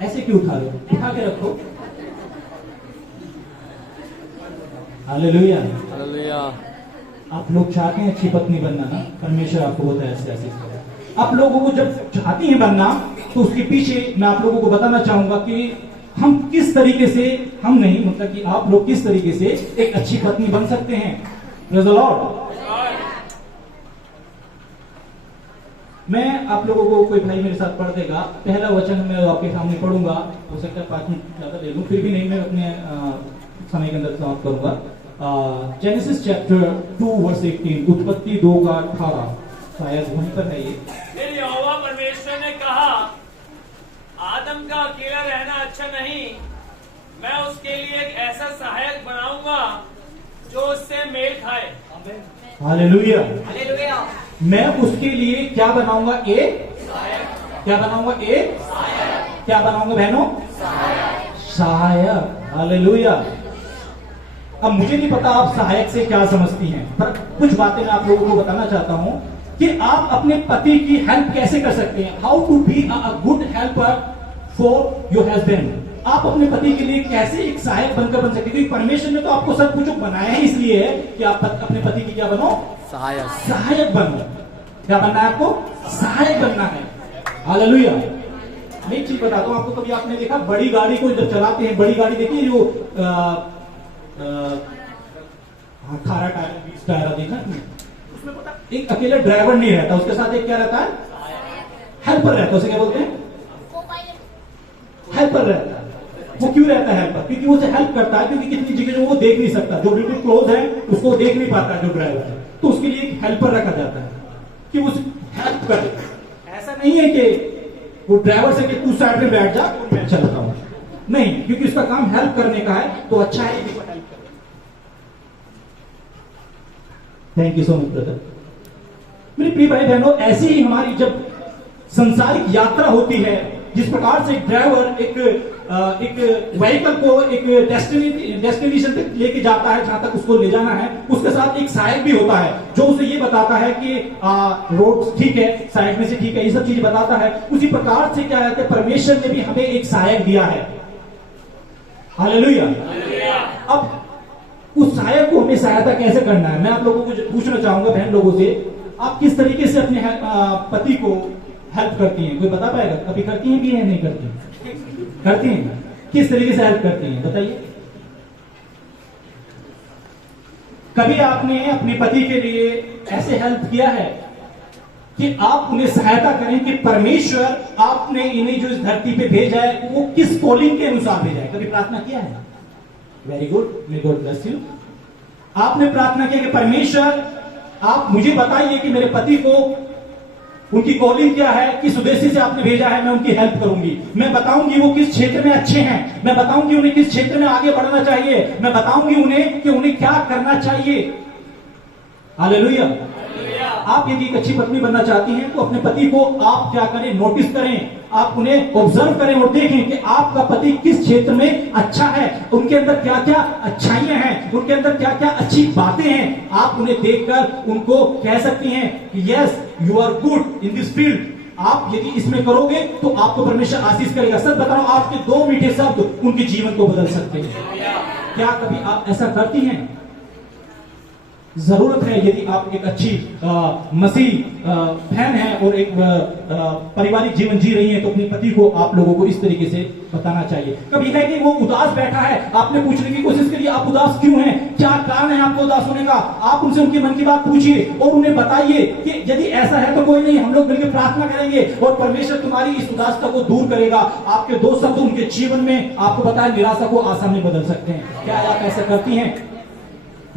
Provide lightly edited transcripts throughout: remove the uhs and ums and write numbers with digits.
ऐसे क्यों उठा लो, उठा के रखो। हालेलुया। हालेलुया। आप लोग चाहते हैं अच्छी पत्नी बनना ना, परमेश्वर आपको बोलता है ऐसे ऐसे। आप लोगों को जब चाहती हैं बनना तो उसके पीछे मैं आप लोगों को बताना चाहूंगा कि हम किस तरीके से, हम नहीं मतलब कि आप लोग किस तरीके से एक अच्छी पत्नी बन सकते हैं। Praise the Lord. मैं आप लोगों को, कोई भाई मेरे साथ पढ़ देगा, पहला वचन मैं आपके सामने पढ़ूंगा, हो सकता है 5 मिनट ज्यादा ले लूं, फिर भी नहीं, मैं अपने समय के अंदर समाप्त करूंगा। जेनेसिस चैप्टर 2 वर्स 18, उत्पत्ति 2 का 18, शायद वहीं पर है ये। फिर यहोवा परमेश्वर ने कहा, आदम का अकेला रहना अच्छा नहीं, मैं उसके लिए एक ऐसा सहायक बनाऊंगा जो उससे मेल खाए। हालेलुया। हालेलुया। मैं उसके लिए क्या बनाऊंगा? एक क्या बनाऊंगा? एक क्या बनाऊंगा बहनों? सहायक। हालेलुया। अब मुझे नहीं पता आप सहायक से क्या समझती हैं, पर कुछ बातें मैं आप लोगों को बताना चाहता हूं कि आप अपने पति की हेल्प कैसे कर सकते हैं। How to be a good helper for your husband. आप अपने पति के लिए कैसे एक सहायक बनकर बन सकते हैं, क्योंकि परमेश्वर ने तो आपको सब कुछ बनाया है इसलिए है कि आप अपने पति की क्या बनो? सहायक। सहायक बनो। क्या बनना है आपको? सहायक बनना है। हालेलुया। एक चीज बताता हूं आपको, कभी आपने देखा बड़ी गाड़ी को जब चलाते हैं, बड़ी गाड़ी देखिए जो खारा टायर, 20 टायर देखा उसमें पता एक अकेला ड्राइवर नहीं रहता, उसके साथ एक क्या रहता है? हेल्पर रहता है। उसे क्या बोलते हैं? हेल्पर रहता है। वो क्यों रहता है हेल्पर? क्योंकि वो उसे हेल्प करता है, क्योंकि कितनी चीजें जो वो देख नहीं सकता, जो बिल्कुल क्लोज है उसको देख नहीं पाता है जो ड्राइवर है, तो उसके लिए एक हेल्पर रखा जाता है कि वो हेल्प करे। ऐसा नहीं है कि वो ड्राइवर से कि तू साइड में बैठ जा और मैं चलता हूं, नहीं, क्योंकि उसका काम हेल्प करने का है, तो अच्छा है कि वो हेल्प करे। Thank you so much brother. मेरे प्रिय भाई बहनों, ऐसी ही हमारी जब संसारिक यात्रा होती है, जिस प्रकार से एक ड्राइवर एक व्हीकल को एक डेस्टिनेशन तक लेके जाता है, जहां तक उसको ले जाना है, उसके साथ एक सहायक भी होता है जो उसे ये बताता है कि रोड ठीक है, साइड में से ठीक है, ये सब चीज बताता है। उसी प्रकार से क्या है, परमेश्वर ने भी हमें एक सहायक दिया है। हालेलुया। अब उस सहायक को हमें सहायता कैसे करना है, मैं आप लोगों को पूछना चाहूंगा बहन लोगों से, आप किस तरीके से अपने पति को हेल्प करती हैं? कोई बता पाएगा? कभी करती हैं भी या नहीं करती? करती हैं। किस तरीके से हेल्प करती हैं बताइए। कभी आपने अपने पति के लिए ऐसे हेल्प किया है कि आप उन्हें सहायता करें कि परमेश्वर आपने इन्हें जो इस धरती पे भेजा है वो किस कॉलिंग के अनुसार भेजा है? कभी प्रार्थना किया है? Very good, may God bless you. आपने प्रार्थना किया कि परमेश्वर आप मुझे बताइए कि मेरे पति को उनकी कॉलिंग क्या है, किस उद्देश्य से आपने भेजा है, मैं उनकी हेल्प करूंगी, मैं बताऊंगी वो किस क्षेत्र में अच्छे हैं, मैं बताऊंगी उन्हें किस क्षेत्र में आगे बढ़ना चाहिए, मैं बताऊंगी उन्हें कि उन्हें क्या करना चाहिए। हालेलुया। आप यदि एक अच्छी पत्नी बनना चाहती हैं तो अपने पति को आप क्या करें? नोटिस करें, आप उन्हें ऑब्जर्व करें और देखें कि आपका पति किस क्षेत्र में अच्छा है, उनके अंदर क्या क्या अच्छाइयां हैं, उनके अंदर क्या क्या अच्छी बातें हैं। आप उन्हें देखकर उनको कह सकती हैं कि yes you are good in this field. आप यदि इसमें करोगे तो आपको परमेश्वर आशीष करेगा। सच बता रहा हूं, आपके 2 मीठे शब्द उनके जीवन को बदल सकते हैं। क्या कभी आप ऐसा करती हैं? जरूरत है, यदि आप एक अच्छी मसीह बहन है और एक पारिवारिक जीवन जी रही है, तो अपने पति को आप लोगों को इस तरीके से बताना चाहिए। कभी है कि वो उदास बैठा है, आपने पूछने की कोशिश करी आप उदास क्यों हैं, क्या कारण है आपको उदास होने का? आप उनसे उनके मन की बात पूछिए और उन्हें बताइए कि यदि ऐसा है तो कोई नहीं, हम लोग मिलकर प्रार्थना करेंगे और परमेश्वर तुम्हारी इस उदासता को दूर करेगा। आपके 2 शब्द उनके जीवन में आपको बताया निराशा को आशा में बदल सकते हैं। क्या आप ऐसा करती हैं?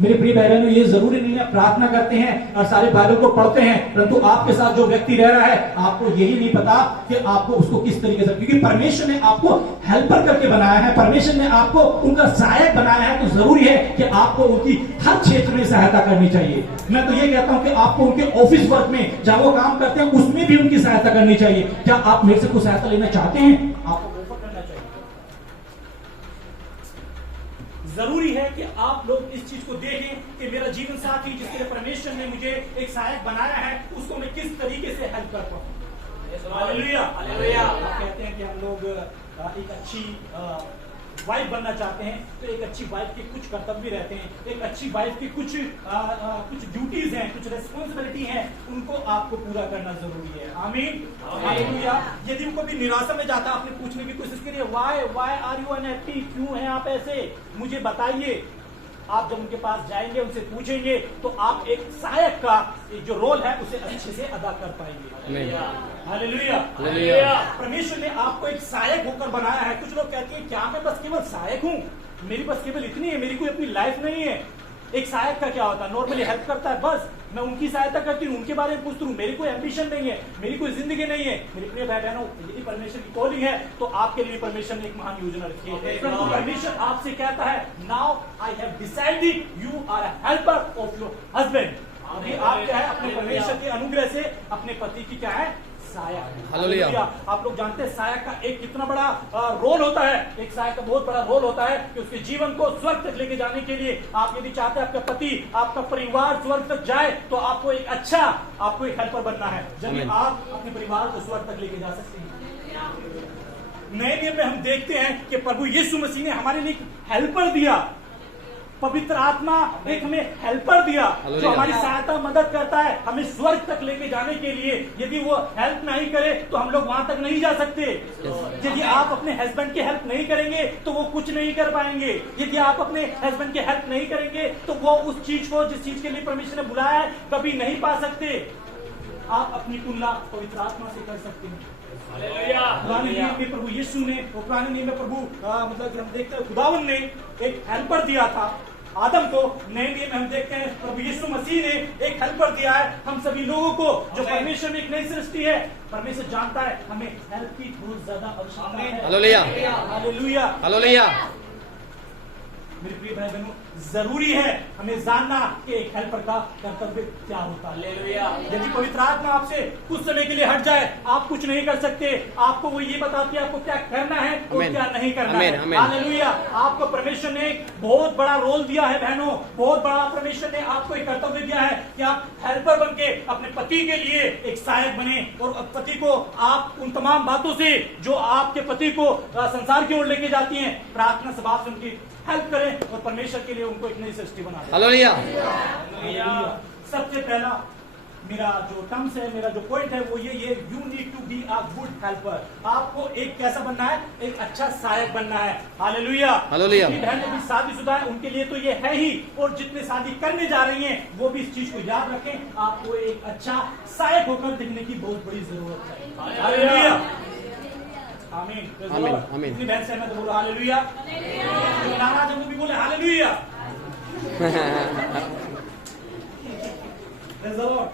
मेरे प्रिय बहनों, ये जरूरी नहीं है प्रार्थना करते हैं और सारे बाइबल को पढ़ते हैं, परंतु आपके साथ जो व्यक्ति रह रहा है आपको यही नहीं पता कि आपको उसको किस तरीके से, क्योंकि परमेश्वर ने आपको हेल्पर करके बनाया है, परमेश्वर ने आपको उनका सहायक बनाया है, तो जरूरी है कि आपको उनकी हर क्षेत्र में सहायता करनी चाहिए। मैं तो ये कहता हूं कि आपको उनके ऑफिस वर्क में जहां वो काम करते हैं उसमें भी उनकी सहायता करनी चाहिए। क्या आप मेरे से कुछ सहायता लेना चाहते हैं? आपको जरूरी है कि आप लोग इस चीज को देखें कि मेरा जीवन साथी जिसके लिए परमेश्वर ने मुझे एक सहायक बनाया है, उसको मैं किस तरीके से हेल्प कर पाऊं। हालेलुया। हालेलुया। आप कहते हैं कि हम लोग एक अच्छी वाइफ बनना चाहते हैं, तो एक अच्छी वाइफ के कुछ कर्तव्य रहते हैं, एक अच्छी वाइफ की कुछ ड्यूटीज हैं, कुछ रेस्पॉन्सिबिलिटी हैं, उनको आपको पूरा करना जरूरी है। आमीन, हालेलुया। यदि वो कभी निराशा में जाता, आपने पूछने की कोशिश करिए, व्हाई आर यू अनहैप्पी, क्यों हैं आप ऐसे, मुझे बताइए। आप जब उनके पास जाएंगे, उनसे पूछेंगे, तो आप एक सहायक का जो रोल है उसे अच्छे से अदा कर पाएंगे। हालेलुया। परमेश्वर ने आपको एक सहायक होकर बनाया है। कुछ लोग कहते हैं क्या मैं बस केवल सहायक हूँ, मेरी बस केवल इतनी है, मेरी कोई अपनी लाइफ नहीं है। एक सहायक का क्या होता है, नॉर्मली हेल्प करता है, बस मैं उनकी सहायता करती हूँ, उनके बारे में पूछती हूँ, मेरी कोई एम्बिशन नहीं है, मेरी कोई जिंदगी नहीं है। मेरे प्रिय भाई बहनों, यदि परमेश्वर की कॉलिंग है तो आपके लिए परमेश्वर ने एक महान योजना रखी है। परंतु परमेश्वर आपसे कहता है, now I have decided you are a helper of your husband. अभी आप क्या है, अपने परमेश्वर के अनुग्रह से अपने पति की क्या है, सहायक। हालेलुया। आप लोग जानते हैं सहायक का एक कितना बड़ा रोल होता है। एक सहायक का बहुत बड़ा रोल होता है कि उसके जीवन को स्वर्ग तक लेके जाने के लिए, आप यदि चाहते हैं आपका पति, आपका परिवार स्वर्ग तक जाए, तो आपको एक अच्छा, आपको एक हेल्पर बनना है, जब आप अपने परिवार को स्वर्ग तक लेके जा सकते हैं। नए नियम में हम देखते हैं कि प्रभु यीशु मसीह ने हमारे लिए हेल्पर दिया, पवित्र आत्मा एक हमें हेल्पर दिया, जो हमारी सहायता मदद करता है हमें स्वर्ग तक लेके जाने के लिए। यदि वो हेल्प नहीं करे तो हम लोग वहां तक नहीं जा सकते। यदि आप अपने हस्बैंड की हेल्प नहीं करेंगे तो वो कुछ नहीं कर पाएंगे। यदि आप अपने हस्बैंड की हेल्प नहीं करेंगे तो वो उस चीज को, जिस चीज के लिए परमेश्वर ने बुलाया है, कभी नहीं पा सकते। आप अपनी तुलना पवित्र आत्मा से कर सकते हैं। पुराने नियम में प्रभु यीशु ने, पुराने नियम में प्रभु मतलब हम देखते हैं खुदावन ने एक हेल्पर दिया था आदम को। नए नियम में हम देखते हैं प्रभु यीशु मसीह ने एक हेल्पर दिया है हम सभी लोगों को। जो परमेश्वर में एक नई सृष्टि है, परमेश्वर जानता है हमें हेल्प की बहुत ज्यादा आवश्यकता है। Hallelujah, hallelujah, hallelujah. मेरे प्रिय भाई बहनों, जरूरी है हमें जानना कि एक हेल्पर का कर्तव्य क्या होता है। यदि पवित्र आत्मा आपसे कुछ समय के लिए हट जाए, आप कुछ नहीं कर सकते। आपको वो ये बताती है आपको क्या करना है और क्या नहीं करना है। हालेलुया। आपको परमेश्वर ने एक बहुत बड़ा रोल दिया है बहनों, बहुत बड़ा परमेश्वर ने आपको एक कर्तव्य दिया है कि आप हेल्पर बन के अपने पति के लिए एक सहायक बने, और पति को आप उन तमाम बातों से जो आपके पति को संसार की ओर लेके जाती हैं, प्रार्थना स्वभाव से उनकी हेल्प करें और परमेश्वर के लिए उनको एक नई सृष्टि बना दें। हालेलुया। सबसे पहला मेरा जो टर्म्स है, मेरा जो पॉइंट है वो ये you need to be a good helper. आपको एक कैसा बनना है, एक अच्छा सहायक बनना है। Hallelujah, hallelujah. बहन जो भी शादीशुदा है उनके लिए तो ये है ही, और जितने शादी करने जा रही हैं वो भी इस चीज को याद रखें, आपको एक अच्छा सहायक होकर दिखने की बहुत बड़ी जरूरत है। हालेलुया, आमीन, आमीन, आमीन। इतनी बहन सहमत बोलो हालेलुया। जो नाराज है वो भी बोले हालेलुया। Praise the Lord.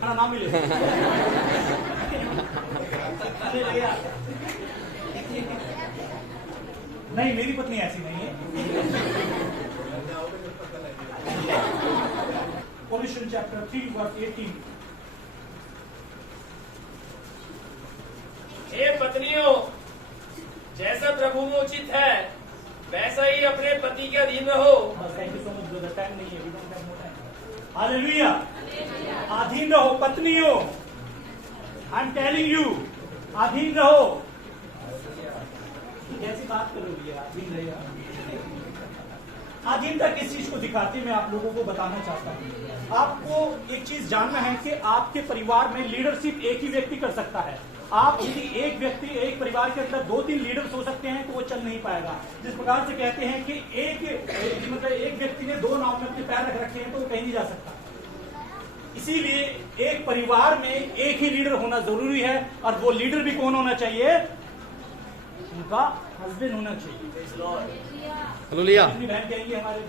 खाना ना मिले नहीं, मेरी पत्नी ऐसी नहीं है। Colossians chapter 3 verse 18। हे पत्नियों, जैसा प्रभु में उचित है वैसा ही अपने पति के अधीन रहो। Thank you so much brother, time नहीं है, we don't have more time. Hallelujah, अधीन रहो पत्नियों, आई एम टेलिंग यू, अधीन रहो। कैसी बात करोगी, अधीन रहेगा। अधीनता किस चीज को दिखाती है, मैं आप लोगों को बताना चाहता हूँ। आपको एक चीज जानना है कि आपके परिवार में लीडरशिप एक ही व्यक्ति कर सकता है। आप यदि एक व्यक्ति, एक परिवार के अंदर 2-3 लीडर्स हो सकते हैं तो वो चल नहीं पाएगा। जिस प्रकार से कहते हैं कि एक व्यक्ति ने 2 नाव में अपने पैर रख रखे हैं तो वो कहीं नहीं जा सकता। इसीलिए एक परिवार में एक ही लीडर होना जरूरी है, और वो लीडर भी कौन होना चाहिए, उनका हस्बैंड होना चाहिए। हालेलुया। अपनी बहन कहेंगी हमारे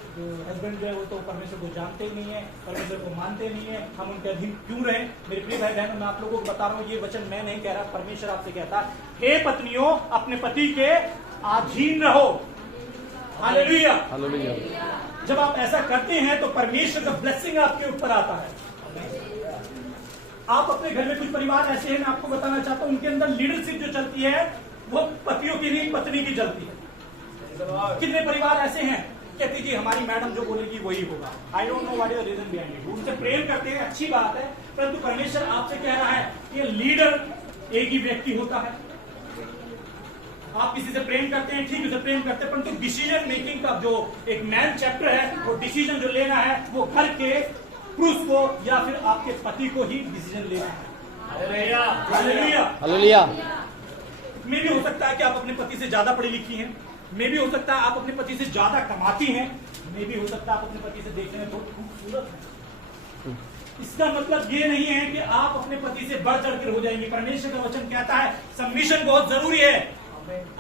हस्बैंड जो है वो तो परमेश्वर को जानते ही नहीं है, परमेश्वर को मानते नहीं है, हम उनके अधीन क्यों रहे। मेरे प्रिय भाई बहनों, मैं आप लोगों को बता रहा हूँ, ये वचन मैं नहीं कह रहा, परमेश्वर आपसे कहता है, हे पत्नियों अपने पति के अधीन रहो। Hallelujah, hallelujah. जब आप ऐसा करते हैं तो परमेश्वर का ब्लेसिंग आपके ऊपर आता है। आप अपने घर में कुछ परिवार ऐसे हैं, मैं आपको बताना चाहता हूँ, उनके अंदर लीडरशिप जो चलती है वो पतियों की नहीं, पत्नी की चलती है। कितने परिवार ऐसे हैं कहती कि हमारी मैडम जो बोलेगी वही होगा। I don't know what is the reason behind it. उनसे प्रेम करते हैं, अच्छी बात है, परंतु परमेश्वर आपसे कह रहा है कि लीडर एक ही व्यक्ति होता है। आप किसी से प्रेम करते हैं, ठीक, उसे प्रेम करते हैं, परंतु डिसीजन मेकिंग का जो एक मैन चैप्टर है, वो डिसीजन जो लेना है वो घर के पुरुष को या फिर आपके पति को ही डिसीजन लेना है। हालेलुया। में भी हो सकता है कि आप अपने पति से ज्यादा पढ़ी लिखी हैं, में भी हो सकता है आप अपने पति से ज्यादा कमाती हैं, में भी हो सकता है आप अपने पति से देखने में बहुत खूबसूरत हैं। इसका मतलब ये नहीं है कि आप अपने पति से बढ़ चढ़ कर हो जाएंगे। परमेश्वर का वचन कहता है सबमिशन बहुत जरूरी है।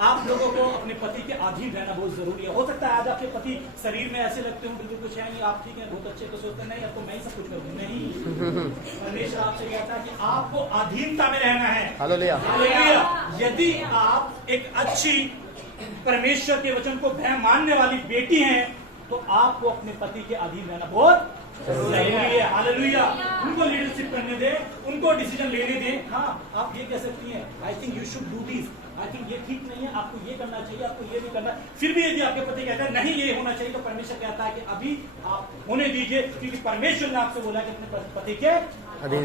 आप लोगों को अपने पति के अधीन रहना बहुत जरूरी है। हो सकता है आज आपके पति शरीर में ऐसे लगते हो बिल्कुल कुछ है नहीं, आप ठीक है, बहुत अच्छे, तो सोचते हैं नहीं अब तो मैं ही सब कुछ करूँ। नहीं, परमेश्वर आपसे कहता है कि आपको अधीनता में रहना है। हालेलुया। यदि आप एक अच्छी परमेश्वर के वचन को भय मानने वाली बेटी हैं तो आपको अपने पति के अधीन रहना बहुत जरूरी है। हालेलुया। उनको लीडरशिप करने दें, उनको डिसीजन लेने दें। हाँ, आप ये कह सकती हैं I think you should do this, I think ये ठीक नहीं है, आपको ये करना चाहिए, आपको ये नहीं करना। फिर भी यदि आपके पति कहता है नहीं ये होना चाहिए, तो परमेश्वर कहता है कि अभी आप होने दीजिए, क्योंकि परमेश्वर ने आपसे बोला कि अपने पति के अधीन।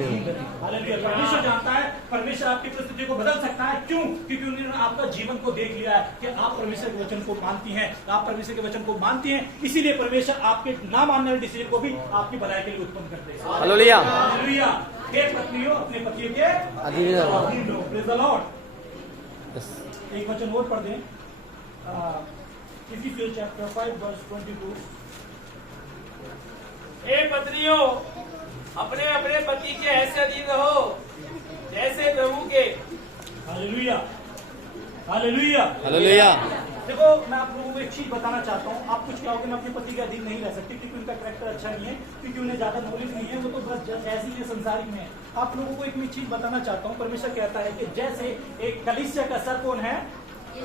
हालेलुया। परमेश्वर जानता है, परमेश्वर आपकी परिस्थिति को बदल सकता है। क्यों? क्योंकि उन्होंने आपका जीवन को देख लिया है कि आप परमेश्वर के वचन को मानती हैं, आप परमेश्वर के वचन को मानती हैं, इसीलिए परमेश्वर आपके ना मानने वाले डिसीजन को भी आपकी भलाई के लिए उत्पन्न करते हैं। हालेलुया। हालेलुया। हे पत्नियों अपने पतियों के अधीन रहो। Praise the Lord. एक वचन और पढ़ दें, इफिसियंस चैप्टर 5 वर्स 22। हे पत्नियों अपने अपने पति के ऐसे अधीन रहो जैसे प्रभु के। हालेलुया। हालेलुया। हालेलुया। देखो मैं आप लोगों को एक चीज बताना चाहता हूँ। आप कुछ कहोगे मैं अपने पति के अधीन नहीं रह सकती क्योंकि उनका कैरेक्टर अच्छा नहीं है, क्योंकि उन्हें ज्यादा नॉलेज नहीं है, वो तो बस ऐसे ही संसारिक में है। आप लोगों को एक मैं चीज बताना चाहता हूँ। परमेश्वर कहता है कि जैसे एक कलीसिया का सर कौन है?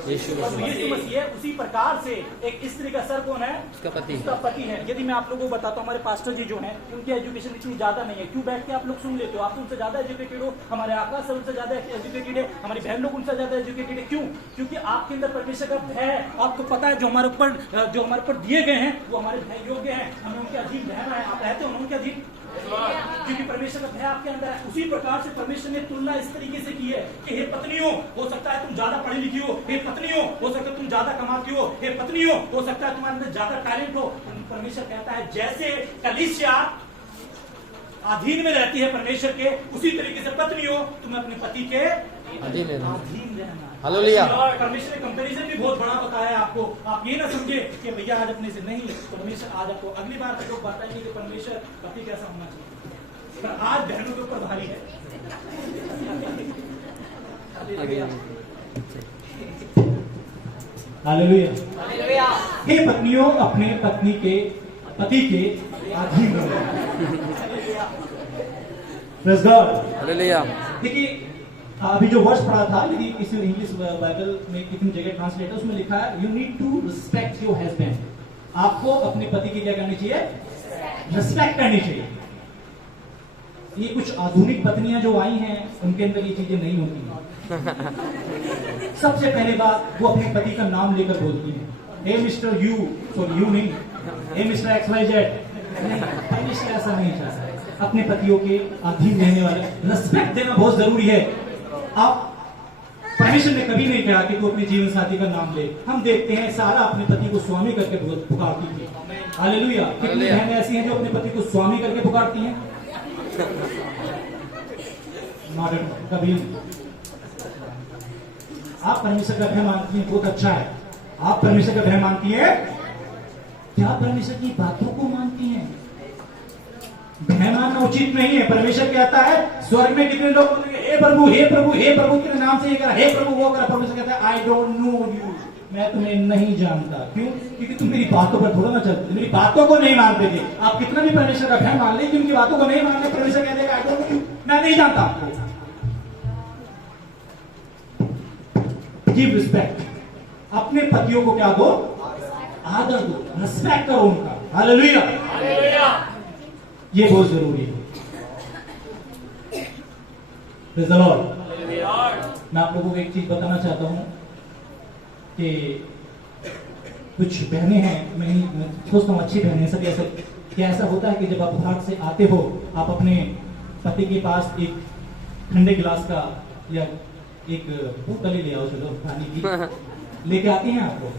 यीशु मसीह है। उसी प्रकार से एक स्त्री का सर कौन है? उसका पति। उसका पति है। यदि मैं आप लोगों को बताता हूँ, हमारे पास्टर जी जो हैं उनकी एजुकेशन इतनी ज्यादा नहीं है। क्यों बैठ के आप लोग सुन लेते हो? आप उनसे ज्यादा एजुकेटेड हो, हमारे आका सर उनसे ज्यादा एजुकेटेड है, हमारी बहन लोग उनसे ज्यादा एजुकेटेड है। क्यों? क्योंकि आपके अंदर परमेश्वर का भय है। आपको पता है जो हमारे ऊपर दिए गए हैं वो हमारे भय योग्य हैं, हमें उनके अधीन रहना है। आप रहते हो उनके अधीन क्योंकि परमेश्वर का भय आपके अंदर है। उसी प्रकार से परमेश्वर ने तुलना इस तरीके से की है कि हे पत्नियों हो सकता है तुम ज्यादा पढ़ी लिखी हो, हे पत्नियों हो सकता है तुम ज्यादा कमाती हो, हे पत्नियों हो सकता है तुम्हारे अंदर ज्यादा टैलेंट हो। परमेश्वर कहता है जैसे कलीसिया अधीन में रहती है परमेश्वर के, उसी तरीके से पत्नियों तुम्हें अपने पति के अधीन रहना। हालेलुया। परमेश्वर ने कंपैरिजन भी बहुत बड़ा बताया है आपको। आप ये ना समझे कि भैया आज अपने से नहीं, परमेश्वर आज आपको अगली बार लोग बताएंगे कि परमेश्वर पति कैसा होना चाहिए, पर आज बहनों के ऊपर भारी है। हालेलुया। हे पत्नियों अपने पति के अधीन रहो। Praise God. हालेलुया। देखिए अभी जो वर्ष पढ़ा था, यदि किसी इंग्लिश बाइबल में कितनी जगह ट्रांसलेट है उसमें लिखा है you need to respect your husband. आपको अपने पति की क्या करनी चाहिए? रिस्पेक्ट करनी चाहिए। ये कुछ आधुनिक पत्नियां जो आई हैं उनके अंदर ये चीजें नहीं होती हैं। सबसे पहले बात वो अपने पति का नाम लेकर बोलती है, हे मिस्टर यू, सॉरी यू नहीं, हे मिस्टर XYZ। परमेश्वर ऐसा नहीं चाहता। अपने पतियों के अधीन रहने वाले रिस्पेक्ट देना बहुत जरूरी है। आप परमेश्वर ने कभी नहीं कहा कि तू अपने जीवन साथी का नाम ले। हम देखते हैं सारा अपने पति को स्वामी करके पुकारती थी। हालेलुया। कितनी बहनें ऐसी हैं जो अपने पति को स्वामी करके पुकारती हैं? मॉडर्न कभी आप परमेश्वर का भय मानती हैं, बहुत अच्छा है। आप परमेश्वर का भय मानती हैं, क्या परमेश्वर की बातों को मानती हैं? भय मानना उचित नहीं है। परमेश्वर कहता है स्वर्ग में कितने लोग बोलेंगे हे प्रभु हे प्रभु हे प्रभु, तेरे नाम से ये करा, हे प्रभु वो करा। परमेश्वर कहता है आई डोंट नो यू, मैं तुम्हें नहीं जानता। क्यों? क्योंकि तुम मेरी बातों पर थोड़ा ना चलते, मेरी बातों को नहीं मानते थे। आप कितना भी परमेश्वर का भय मान ले, उनकी बातों को नहीं मानते, परमेश्वर कहते हैं आई डोंट नो यू, मैं नहीं जानता आपको। Give respect. अपने पतियों को क्या दो? आदर दो, रिस्पेक्ट करो उनका। हालेलुया। ये बहुत जरूरी है। Praise the Lord. मैं आप लोगों को एक चीज बताना चाहता हूं कि कुछ बहनें हैं, मैं सोचता हूँ अच्छी बहनें सभी ऐसे, क्या ऐसा होता है कि जब आप भाग से आते हो आप अपने पति के पास एक ठंडे गिलास का या एक बोतल ही ले आओ, चलो पानी की लेके आती हैं आप लोग?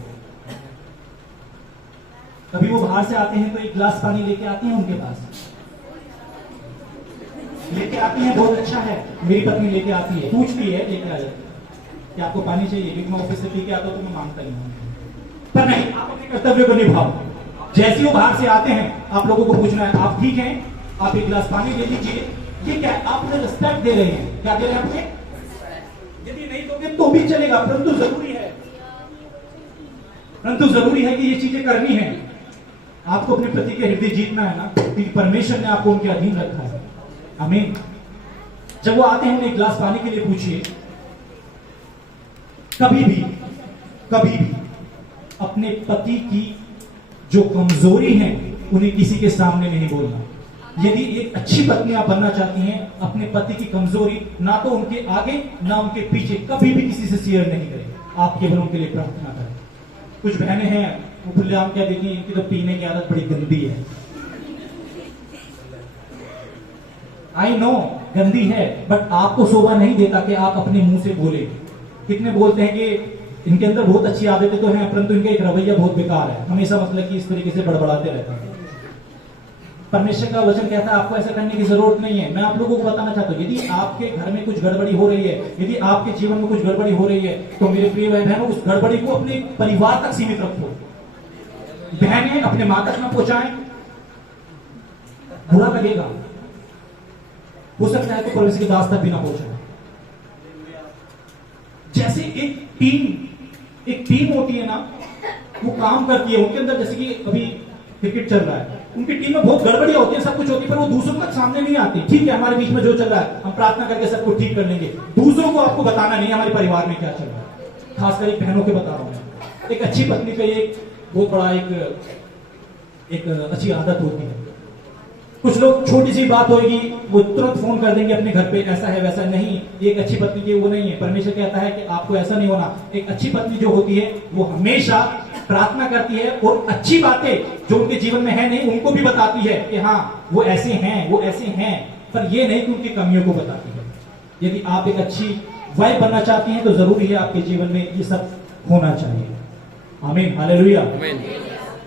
कभी वो बाहर से आते हैं तो एक गिलास पानी लेके आती हैं उनके पास? लेके आती हैं, बहुत अच्छा है, मेरी पत्नी लेके आती है, पूछती है लेके आ जाती है कि आपको पानी चाहिए, क्योंकि मैं ऑफिस से पी के आता हूं तो मैं मांगता नहीं हूं। पर नहीं, आप अपने कर्तव्य को निभाओ। जैसे वो बाहर से आते हैं आप लोगों को पूछना है आप ठीक हैं, आप एक गिलास पानी ले लीजिए। ये क्या है? आप उन्हें रिस्पेक्ट दे रहे हैं। क्या दे रहे हैं अपने? यदि नहीं दोगे तो भी चलेगा, परंतु जरूरी है कि ये चीजें करनी है। आपको अपने पति के हृदय जीतना है ना, क्योंकि परमेश्वर ने आपको उनके अधीन रखा है। आमीन। जब वो आते हैं एक गिलास पानी के लिए पूछिए। कभी भी अपने पति की जो कमजोरी है उन्हें किसी के सामने नहीं बोलना। यदि एक अच्छी पत्नी आप बनना चाहती हैं, अपने पति की कमजोरी ना तो उनके आगे ना उनके पीछे कभी भी किसी से शेयर नहीं करें। आप केवल उनके लिए प्रार्थना करें। कुछ बहनें हैं वो खुलेआम क्या देखिए, इनकी तो पीने की आदत बड़ी गंदी है। आई नो गंदी है, बट आपको शोभा नहीं देता कि आप अपने मुंह से बोले। कितने बोलते हैं कि इनके अंदर बहुत अच्छी आदतें तो हैं, परंतु इनका एक रवैया बहुत बेकार है, हमेशा मतलब कि इस तरीके से बड़बड़ाते रहते हैं। परमेश्वर का वचन कहता है आपको ऐसा करने की जरूरत नहीं है। मैं आप लोगों को बताना चाहता हूँ, यदि आपके घर में कुछ गड़बड़ी हो रही है, यदि आपके जीवन में कुछ गड़बड़ी हो रही है, तो मेरे प्रिय भाई बहनों, उस गड़बड़ी को अपने परिवार तक सीमित रखो। बहनें अपने मां तक न पहुंचाएं, बुरा लगेगा। हो सकता है तो परमेश्वर के दास तक भी ना पहुंचे। जैसे एक टीम होती है ना, वो काम करती है, उनके अंदर जैसे कि अभी क्रिकेट चल रहा है, उनकी टीम में बहुत गड़बड़ियां होती है, सब कुछ होती है, पर वो दूसरों तक सामने नहीं आती। ठीक है, हमारे बीच में जो चल रहा है हम प्रार्थना करके सब कुछ ठीक कर लेंगे, दूसरों को आपको बताना नहीं हमारे परिवार में क्या चल रहा है। खासकर एक बहनों के बता रहा हूं। एक अच्छी पत्नी का एक बहुत बड़ा एक अच्छी आदत होती है। कुछ लोग छोटी सी बात होगी वो तुरंत फोन कर देंगे अपने घर पे, ऐसा है वैसा नहीं। एक अच्छी पत्नी की वो नहीं है। परमेश्वर कहता है कि आपको ऐसा नहीं होना। एक अच्छी पत्नी जो होती है वो हमेशा प्रार्थना करती है और अच्छी बातें जो उनके जीवन में है नहीं उनको भी बताती है कि हाँ वो ऐसे हैं, पर ये नहीं कि उनकी कमियों को बताती है। यदि आप एक अच्छी वाइफ बनना चाहती हैं तो जरूरी है आपके जीवन में ये सब होना चाहिए। आमीन, हालेलुया।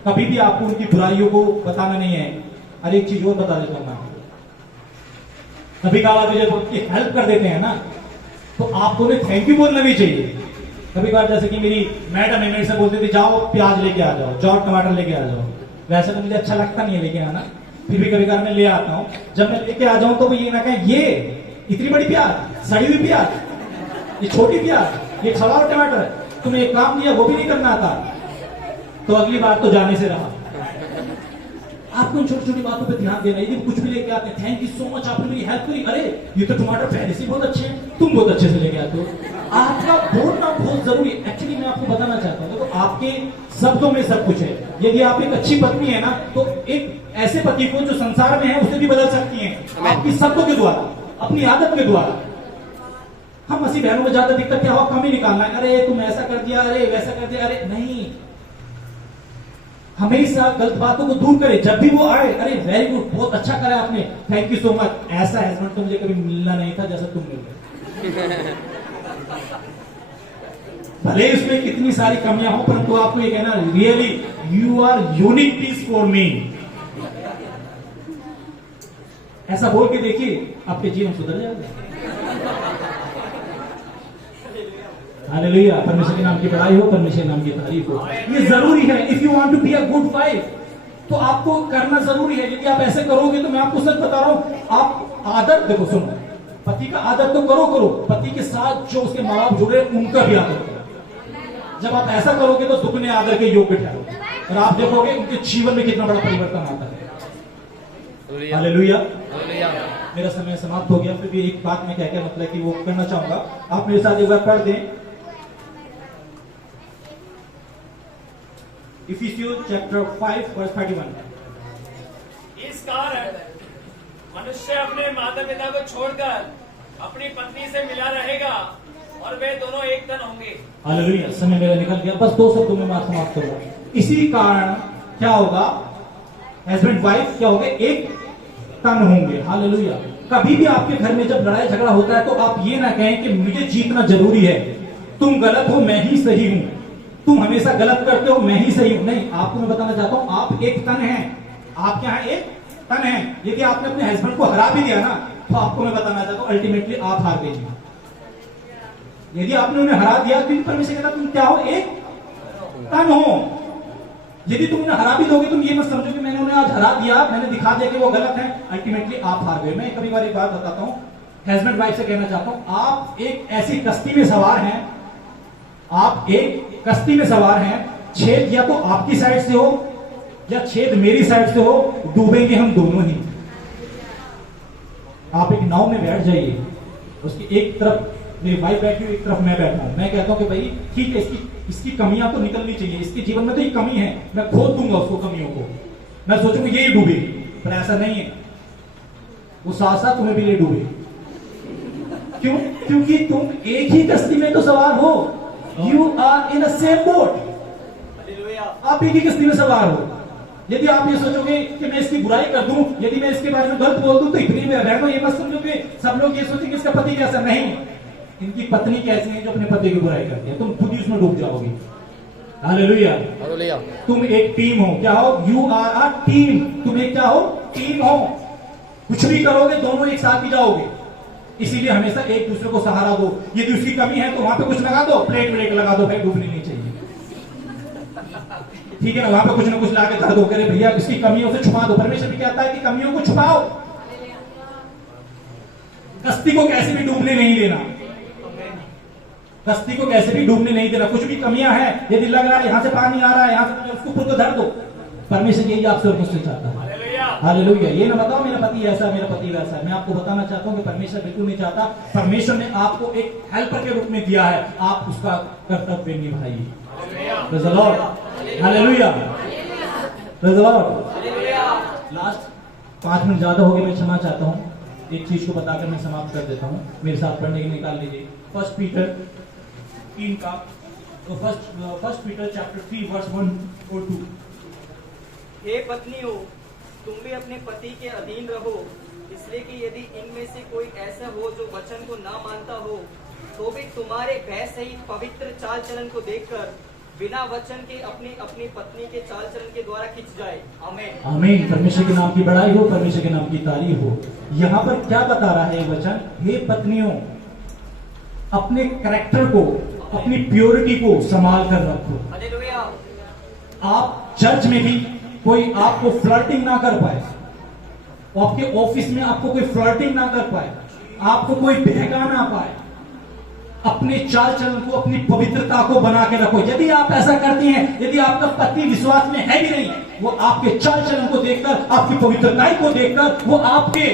कभी भी आपको उनकी बुराइयों को बताना नहीं है। अरे एक चीज और बता देता हूं मैं, कभी कभार जब उनकी हेल्प कर देते हैं ना, तो आपको उन्हें थैंक यू बोलना भी चाहिए। कभी कभार जैसे कि मेरी मैडम है, मेरे से बोलते थे जाओ प्याज लेके आ जाओ, जाओ टमाटर लेके आ जाओ। वैसे तो मुझे अच्छा लगता नहीं है लेके आना, फिर भी कभी कभार मैं ले आता हूँ। जब मैं लेके आ जाऊं तो वो ये ना कहें ये इतनी बड़ी प्याज, सड़ी हुई प्याज, ये छोटी प्याज, ये छवा टमाटर है, तुम्हें एक काम दिया वो भी नहीं करना आता, तो अगली बार तो जाने से रहा। आपको इन छोटी छोटी बातों पे ध्यान देना। यदि कुछ भी लेके आते हैं, थैंक यू सो मच, आपने मेरी हेल्प करी, अरे ये तो टमाटर पहले से बहुत अच्छे हैं, तुम बहुत अच्छे से लेके आते हो। आपका बोलना बहुत जरूरी है। एक्चुअली मैं आपको बताना चाहता हूँ, देखो आपके शब्दों में सब कुछ है। यदि आप एक अच्छी पत्नी है ना, तो एक ऐसे पति को जो संसार में है उसे भी बदल सकती है आपकी शब्दों के द्वारा, अपनी आदत के द्वारा। हम मसीह बहनों में ज्यादा दिक्कत क्या हो, कम ही निकालना है, अरे तुम ऐसा कर दिया, अरे वैसा कर दिया, अरे नहीं। हमेशा गलत बातों को दूर करें। जब भी वो आए, अरे वेरी गुड, बहुत अच्छा करा आपने, थैंक यू सो मच, ऐसा हस्बैंड तो मुझे कभी मिलना नहीं था जैसा तुम मिल गए। भले उसमें कितनी सारी कमियां हो, परंतु आपको ये कहना, really you are unique piece for me, ऐसा बोल के देखिए, आपके जीवन सुधर जाएगा। हालेलुया, परमेश्वर के नाम की बड़ाई हो, परमेश्वर के नाम की तारीफ हो। ये जरूरी है। If you want to be a good wife, तो आपको करना जरूरी है। यदि आप ऐसे करोगे तो मैं आपको सच बता रहा हूं, आप आदर, देखो सुनो, पति का आदर तो करो, पति के साथ जो उसके माँ बाप जुड़े उनका भी आदर करो। जब आप ऐसा करोगे तो दुगने आदर के योग्य ठहरोगे, और आप देखोगे उनके जीवन में कितना बड़ा परिवर्तन आता है। हालेलुया। मेरा समय समाप्त हो गया, फिर भी एक बात में क्या मतलब कि वो करना चाहूंगा। आप मेरे साथ एक बार पढ़ दें इफिसियंस चैप्टर 5 वर्स 31। इस कारण मनुष्य अपने माता पिता को छोड़कर अपनी पत्नी से मिला रहेगा और वे दोनों एक तन होंगे। हालेलुया। समय मेरा निकल गया, बस 2 शब्दों में बात समाप्त करूंगा। इसी कारण क्या होगा, हस्बैंड वाइफ क्या होंगे, एक तन होंगे। हालेलुया। कभी भी आपके घर में जब लड़ाई झगड़ा होता है तो आप ये ना कहें कि मुझे जीतना जरूरी है, तुम गलत हो मैं ही सही हूं, तुम हमेशा गलत करते हो मैं ही सही हूं। नहीं, आपको मैं बताना चाहता हूं आप एक तन हैं, आप क्या है, एक तन है। यदि आपने अपने हस्बैंड को हरा भी दिया ना तो आपको मैं बताना चाहता हूं अल्टीमेटली आप हार गए। यदि आपने उन्हें हरा दिया तो परमेश्वर कहता तुम क्या हो, एक तन हो। यदि तुम उन्हें हरा भी दोगे तुम ये मत समझो कि मैंने उन्हें आज हरा दिया, मैंने दिखा दिया कि वो गलत है, अल्टीमेटली आप हार गए। मैं कभी बार एक बात बताता हूं, हस्बैंड वाइफ से कहना चाहता हूं, आप एक ऐसी कश्ती में सवार हैं, आप एक कश्ती में सवार हैं, छेद या तो आपकी साइड से हो या छेद मेरी साइड से हो, डूबेंगे हम दोनों ही। आप एक नाव में बैठ जाइए, उसकी एक तरफ मेरी वाइफ बैठी हुई, एक तरफ मैं बैठा हूं, मैं कहता हूं कि भाई ठीक है, इसकी कमियां तो निकलनी चाहिए, इसके जीवन में तो ये कमी है, मैं खोद दूंगा उसको कमियों को, मैं सोचूंगा यही डूबे, पर ऐसा नहीं है, वो साथ साथ तुम्हें भी ले डूबे। क्यों? क्योंकि तुम एक ही कश्ती में तो सवार हो, you are in a same boat, आप एक ही कश्ती में सवार हो। यदि आप ये सोचोगे कि मैं इसकी बुराई कर दूं, यदि मैं इसके बारे में गलत बोल दूं तो इतनी में रहना, ये मत समझोगे सब लोग ये सोचेंगे इसका पति कैसा, नहीं, इनकी पत्नी कैसी है जो अपने पति की बुराई करती है, तुम खुद ही उसमें डूब जाओगे। हालेलुया। हालेलुया। तुम एक टीम हो, क्या हो, यू आर अ टीम, तुम एक क्या हो, टीम हो, कुछ भी करोगे दोनों एक साथ ही जाओगे। इसीलिए हमेशा एक दूसरे को सहारा दो, यदि उसकी कमी है तो वहां पे कुछ लगा दो, प्लेट व्लेट लगा दो, भाई डूबनी नहीं चाहिए, ठीक है ना, वहां पे कुछ ना कुछ लाके धर दो, करे भैया इसकी कमियों से छुपा दो। परमेश्वर भी कहता है कि कमियों को छुपाओ, कश्ती को कैसे भी डूबने नहीं देना, कश्ती को कैसे भी डूबने नहीं देना। कुछ भी कमियां हैं, यदि लग रहा है यहां से पानी आ रहा है, यहां से उसको ऊपर को धर दो। परमेश्वर यही आपसे और मुझसे चाहता है। हालेलुया। ये ना बताओ मेरा पति ऐसा, मेरा पति वैसा है, मैं आपको बताना चाहता हूं कि परमेश्वर बिल्कुल नहीं चाहता। परमेश्वर ने आपको एक हेल्पर के रूप में दिया है, आप उसका कर्तव्य निभाइए। Praise the lord. Hallelujah. Praise the lord. Last 5 minute ज्यादा हो गए, मैं क्षमा चाहता हूं, एक चीज को बताकर मैं समाप्त कर देता हूं, मेरे साथ पढ़ने के निकाल लीजिए 1 पीटर 3 का, तो फर्स्ट पीटर चैप्टर 3 वर्स 1 और 2। हे पत्नियों, तुम भी अपने पति के अधीन रहो, इसलिए कि यदि इनमें से कोई ऐसा हो जो वचन को ना मानता हो, तो भी तुम्हारे भय सहित पवित्र चाल चलन को देखकर बिना वचन के अपनी अपनी पत्नी के चाल चलन के द्वारा खिंच जाए। आमीन। आमीन। परमेश्वर के नाम की बड़ाई हो, परमेश्वर के नाम की तारीफ हो। यहाँ पर क्या बता रहा है वचन, हे पत्नियों, अपने कैरेक्टर को, अपनी प्योरिटी को संभाल कर रखो। हालेलुया। आप चर्च में भी कोई आपको फ्लर्टिंग ना कर पाए, आपके ऑफिस में आपको कोई फ्लर्टिंग ना कर पाए, आपको कोई बहका ना पाए, अपने चाल चलन को, अपनी पवित्रता को बना के रखो। यदि आप ऐसा करती हैं, यदि आपका पति विश्वास में है भी नहीं, वो आपके चाल चलन को देखकर, आपकी पवित्रता को देखकर, वो आपके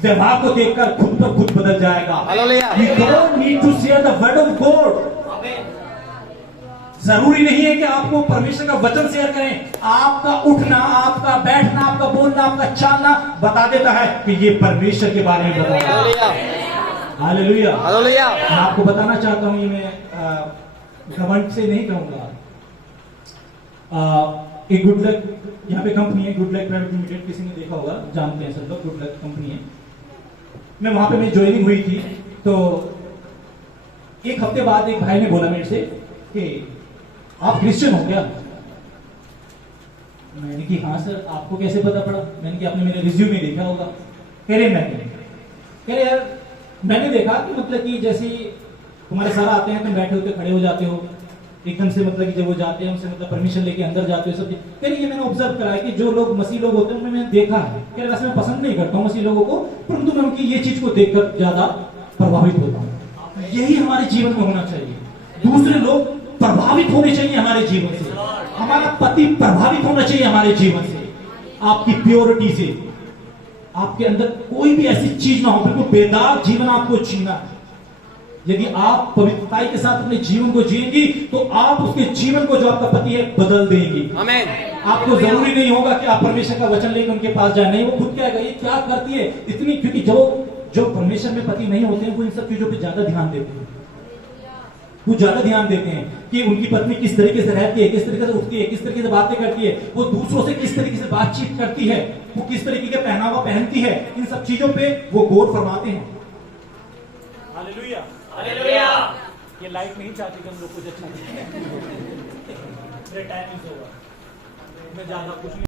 व्यवहार को देखकर खुद पर खुद बदल जाएगा। You don't need to share the word of God। जरूरी नहीं है कि आपको परमेश्वर का वचन शेयर करें, आपका उठना, आपका बैठना, आपका बोलना, आपका चालना बता देता है कि ये परमेश्वर के बारे में बता रहा है। हालेलुया। हालेलुया। मैं आपको बताना चाहता हूं, ये मैं घमंड से नहीं कहूंगा, एक गुड लक यहाँ पे कंपनी है, गुड लक प्राइवेट लिमिटेड, किसी ने देखा होगा, जानते हैं सब लोग, गुड लक कंपनी है। मैं वहां पे मेरी ज्वाइनिंग हुई थी, तो एक हफ्ते बाद एक भाई ने बोला मेरे से कि आप क्रिश्चियन हो क्या? मैंने कि हाँ सर, आपको कैसे पता पड़ा? मैंने कि आपने मेरे रिज्यूमे देखा होगा। कह रहे यार मैंने देखा कि मतलब कि जैसे तुम्हारे सर आते हैं, तुम बैठे होते खड़े हो जाते हो एकदम से, मतलब कि जब वो जाते हैं उनसे मतलब परमिशन लेके अंदर जाते हो सब। कह रहे ये मैंने ऑब्जर्व करा है कि जो लोग मसीह लोग होते हैं उनमें मैंने देखा है। कह रहे वैसे मैं पसंद नहीं करता हूँ मसीह लोगों को, परंतु मैं उनकी ये चीज को देखकर ज्यादा प्रभावित होता हूँ। यही हमारे जीवन में होना चाहिए, दूसरे लोग प्रभावित होने चाहिए हमारे जीवन से, हमारा पति प्रभावित होना चाहिए हमारे जीवन से, आपकी प्योरिटी से, आपके अंदर कोई भी ऐसी चीज ना हो, बिल्कुल बेदाग जीवन आपको जीना है। यदि आप पवित्रता के साथ अपने जीवन को जिएंगी तो आप उसके जीवन को, जो आपका पति है, बदल देंगी। आमीन। आपको जरूरी नहीं होगा कि आप परमेश्वर का वचन लेकर उनके पास जाए, नहीं, वो खुद क्या है, ये क्या करती है इतनी, क्योंकि जो परमेश्वर में पति नहीं होते हैं वो इन सब चीजों पर ज्यादा ध्यान देते हैं। वो ज्यादा ध्यान देते हैं कि उनकी पत्नी किस तरीके से रहती है, किस तरीके से उठती है, किस तरीके से बातें करती है, वो दूसरों से किस तरीके से बातचीत करती है, वो किस तरीके का पहनावा पहनती है, इन सब चीजों पे वो गौर फरमाते हैं। हालेलुया। हालेलुया। ये लाइट नहीं चाहती कि हम लोग कुछ अच्छा दिखे। मेरा टाइम इज ओवर। मैं ज्यादा कुछ नहीं